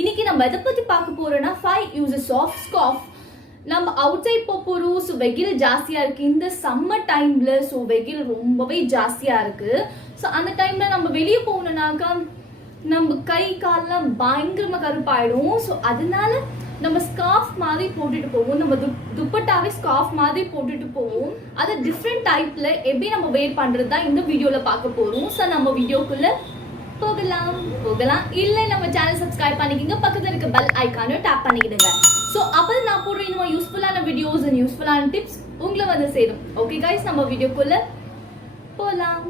இன்னைக்கு நம்ம எதை பத்தி பார்க்க போறோம்னா 5 uses of scarf. நம்ம அவுட் சைட் போறோம். ஸோ வெயில் ஜாஸ்தியா இருக்கு இந்த சம்மர் டைம்ல. ஸோ வெயில் ரொம்பவே ஜாஸ்தியா இருக்கு. ஸோ அந்த டைம்ல நம்ம வெளியே போகணும்னாக்கா நம்ம கை கால்லாம் பயங்கரமா கருப்பாயிடும். ஸோ அதனால நம்ம ஸ்கார்ஃப் மாதிரி போட்டுட்டு போவோம். நம்ம துப்பட்டாவே ஸ்கார்ஃப் மாதிரி போட்டுட்டு போவோம். அது டிஃப்ரெண்ட் டைப்ல எப்படி நம்ம வேர் பண்றது தான் இந்த வீடியோல பார்க்க போறோம். ஸோ நம்ம வீடியோக்குள்ள போகலாம். இல்ல நம்ம சேனல் சப்ஸ்கிரைப் பண்ணிக்கங்க, பக்கத்துல இருக்க பெல் ஐகானை டேப் பண்ணிக்கிடுங்க. சோ அப்ப நான் போடுற இந்த யூஸ்ஃபுல்லான வீடியோஸ் அண்ட் யூஸ்ஃபுல்லான டிப்ஸ் உங்களை வந்து சேரும். ஓகே गाइस, நம்ம வீடியோக்குள்ள போலாம்.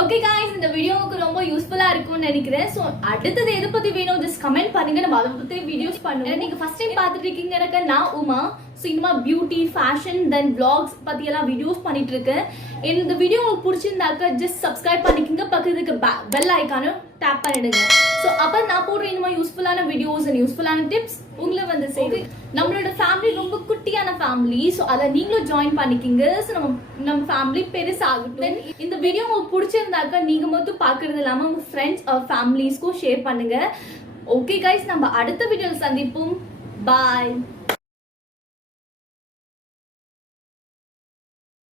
ஓகே गाइस இந்த வீடியோ உங்களுக்கு ரொம்ப யூஸ்ஃபுல்லா இருக்கும்னு நினைக்கிறேன். சோ அடுத்து எதை பத்தி வேணும் ஜஸ்ட் கமெண்ட் பண்ணுங்க. நம்ம அத பத்தி வீடியோஸ் பண்ணுவோம். நீங்க ஃபர்ஸ்ட் டைம் பார்த்துட்டு இருக்கீங்கனக்க நான் உமா. சோ இந்த பியூட்டி ஃபேஷன் தென் vlogs பத்தி எல்லாம் வீடியோஸ் பண்ணிட்டு இருக்கேன். இந்த வீடியோ உங்களுக்கு பிடிச்சிருந்தாக்க ஜஸ்ட் சப்ஸ்கிரைப் பண்ணிக்கங்க. பக்கத்துக்கு பெல் ஐகானை டாப் பண்ணிடுங்க. சோ அப்ப நான் போடுற இந்த மாதிரி யூஸ்ஃபுல்லான வீடியோஸ் அண்ட் யூஸ்ஃபுல்லான டிப்ஸ் உங்களை வந்து சேரும். நம்மளோட ஃபேமிலி ரொம்ப குட்டியான ஃபேமிலி. சோ அத நீங்களும் ஜாயின் பண்ணிக்கிங்க. சோ நம்ம ஃபேமிலி பெருசாகட்டும். இந்த வீடியோ உங்களுக்கு பிடிச்சிருந்தாக்க நீங்க மட்டும் பார்க்கிறது இல்லாம உங்க ஃப்ரெண்ட்ஸ் ஆர் ஃபேமிலிஸ்க்கும் ஷேர் பண்ணுங்க. ஓகே गाइस நம்ம அடுத்த வீடியோல சந்திப்போம். பாய்.